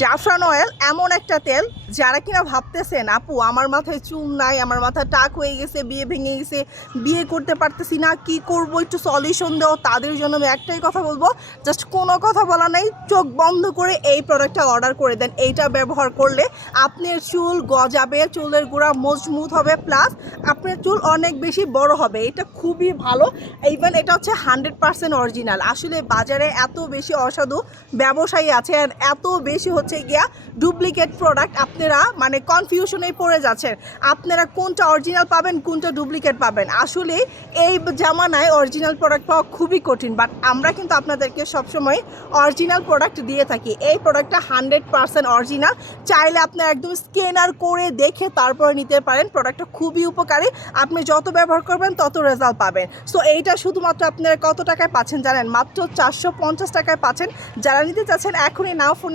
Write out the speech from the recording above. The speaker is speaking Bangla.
জাফরান অয়েল এমন একটা তেল যারা কিনা ভাবতেছেন আপু আমার মাথায় চুল নাই, আমার মাথা টাক হয়ে গেছে, বিয়ে ভেঙে গেছে, বিয়ে করতে পারতেছি না, কি করব একটু সলিউশন দাও, তাদের জন্য আমি একটাই কথা বলবো, জাস্ট কোনো কথা বলা নাই, চোখ বন্ধ করে এই প্রোডাক্টটা অর্ডার করে দেন। এইটা ব্যবহার করলে আপনার চুল গজাবে, চুলের গোড়া মজবুত হবে, প্লাস আপনার চুল অনেক বেশি বড় হবে। এটা খুবই ভালো। ইভেন এটা হচ্ছে 100% অরিজিনাল। আসলে বাজারে এত বেশি অসাধু ব্যবসায়ী আছে আর এত বেশি হচ্ছে গিয়া ডুপ্লিকেট প্রোডাক্ট, আপনারা মানে কনফিউশনে পড়ে যাচ্ছেন আপনারা কোনটা অরিজিনাল পাবেন কোনটা ডুপ্লিকেট পাবেন। আসলে এই জামানায় অরিজিনাল প্রোডাক্ট পাওয়া খুবই কঠিন, বাট আমরা কিন্তু আপনাদেরকে সবসময় অরিজিনাল প্রোডাক্ট দিয়ে থাকি। এই প্রোডাক্টটা 100% অরিজিনাল, চাইলে আপনারা একদম স্ক্যানার করে দেখে তারপরে নিতে পারেন। প্রোডাক্টটা খুবই উপকারী, আপনি যত ব্যবহার করবেন তত রেজাল্ট পাবেন। সো এইটা শুধুমাত্র আপনারা কত টাকায় পাচ্ছেন জানেন? মাত্র 450 টাকায় পাচ্ছেন। যারা নিতে চাচ্ছেন এখনই নাও ফোন